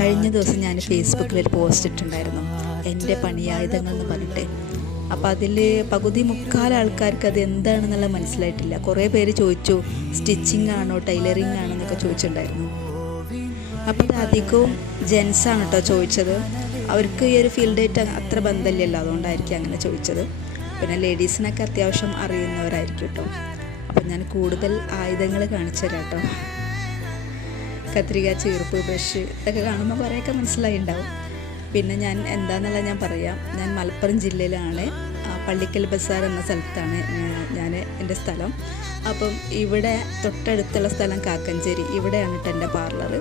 കഴിഞ്ഞ ദിവസം ഞാൻ ഫേസ്ബുക്കിൽ ഒരു പോസ്റ്റ് ഇട്ടിട്ടുണ്ടായിരുന്നു, എൻ്റെ പണിയായുധങ്ങൾ എന്ന് പറഞ്ഞിട്ട്. അപ്പോൾ അതിൽ പകുതി മുക്കാൽ ആൾക്കാർക്ക് അത് എന്താണെന്നുള്ളത് മനസ്സിലായിട്ടില്ല. കുറേ പേര് ചോദിച്ചു സ്റ്റിച്ചിങ് ആണോ ടൈലറിങ് ആണോ എന്നൊക്കെ ചോദിച്ചിട്ടുണ്ടായിരുന്നു. അപ്പോൾ അത് അധികവും ജെൻസാണ് കേട്ടോ ചോദിച്ചത്. അവർക്ക് ഈ ഒരു ഫീൽഡായിട്ട് അത്ര ബന്ധമില്ലല്ലോ, അതുകൊണ്ടായിരിക്കും അങ്ങനെ ചോദിച്ചത്. പിന്നെ ലേഡീസിനൊക്കെ അത്യാവശ്യം അറിയുന്നവരായിരിക്കും കേട്ടോ. അപ്പം ഞാൻ കൂടുതൽ ആയുധങ്ങൾ കാണിച്ചു തരാം കേട്ടോ. കത്രിക, ചീർപ്പ്, ബ്രഷ് ഇതൊക്കെ കാണുമ്പോൾ കുറേയൊക്കെ മനസ്സിലായിട്ടുണ്ടാവും. പിന്നെ ഞാൻ എന്താണെന്നുള്ളത് ഞാൻ പറയാം. ഞാൻ മലപ്പുറം ജില്ലയിലാണ്, പള്ളിക്കൽ ബസാർ എന്ന സ്ഥലത്താണ് ഞാൻ എൻ്റെ സ്ഥലം. അപ്പം ഇവിടെ തൊട്ടടുത്തുള്ള സ്ഥലം കാക്കഞ്ചേരി, ഇവിടെയാണ് കേട്ടോ എൻ്റെ പാർലർ.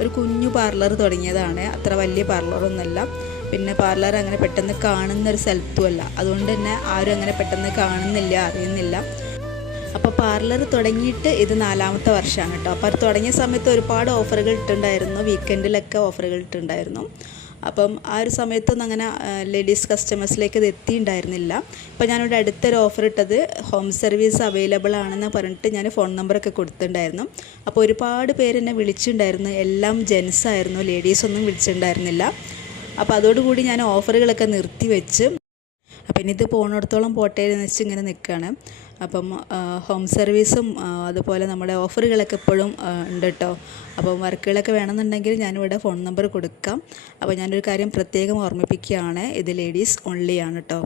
ഒരു കുഞ്ഞു പാർലർ തുടങ്ങിയതാണ്, അത്ര വലിയ പാർലറൊന്നുമല്ല. പിന്നെ പാർലർ അങ്ങനെ പെട്ടെന്ന് കാണുന്നൊരു സ്ഥലത്തുമല്ല, അതുകൊണ്ട് തന്നെ ആരും അങ്ങനെ പെട്ടെന്ന് കാണുന്നില്ല, അറിയുന്നില്ല. അപ്പോൾ പാർലർ തുടങ്ങിയിട്ട് ഇത് 4ാമത്തെ വർഷമാണ് കേട്ടോ. അപ്പോൾ അത് തുടങ്ങിയ സമയത്ത് ഒരുപാട് ഓഫറുകൾ ഇട്ടിട്ടുണ്ടായിരുന്നു, വീക്കെൻഡിലൊക്കെ ഓഫറുകൾ ഇട്ടിട്ടുണ്ടായിരുന്നു. അപ്പം ആ ഒരു സമയത്തൊന്നും അങ്ങനെ ലേഡീസ് കസ്റ്റമേഴ്സിലേക്ക് ഇത് എത്തിയിട്ടുണ്ടായിരുന്നില്ല. ഇപ്പോൾ ഞാനിവിടെ അടുത്തൊരു ഓഫർ ഇട്ടത് ഹോം സർവീസ് അവൈലബിൾ ആണെന്ന് പറഞ്ഞിട്ട് ഞാൻ ഫോൺ നമ്പറൊക്കെ കൊടുത്തിട്ടുണ്ടായിരുന്നു. അപ്പോൾ ഒരുപാട് പേര് എന്നെ വിളിച്ചിട്ടുണ്ടായിരുന്നു, എല്ലാം ജെൻസ് ആയിരുന്നു, ലേഡീസൊന്നും വിളിച്ചിട്ടുണ്ടായിരുന്നില്ല. അപ്പോൾ അതോടുകൂടി ഞാൻ ഓഫറുകളൊക്കെ നിർത്തിവെച്ച് പിന്നെ ഇത് പോണിടത്തോളം പോട്ടെ എന്ന് വെച്ച് ഇങ്ങനെ നിൽക്കുകയാണ്. അപ്പം ഹോം സർവീസും അതുപോലെ നമ്മുടെ ഓഫറുകളൊക്കെ എപ്പോഴും ഉണ്ട് കേട്ടോ. അപ്പം വർക്കുകളൊക്കെ വേണമെന്നുണ്ടെങ്കിൽ ഞാനിവിടെ ഫോൺ നമ്പർ കൊടുക്കാം. അപ്പോൾ ഞാനൊരു കാര്യം പ്രത്യേകം ഓർമ്മിപ്പിക്കുകയാണ്, ഇത് ലേഡീസ് ഓൺലി ആണ് കേട്ടോ.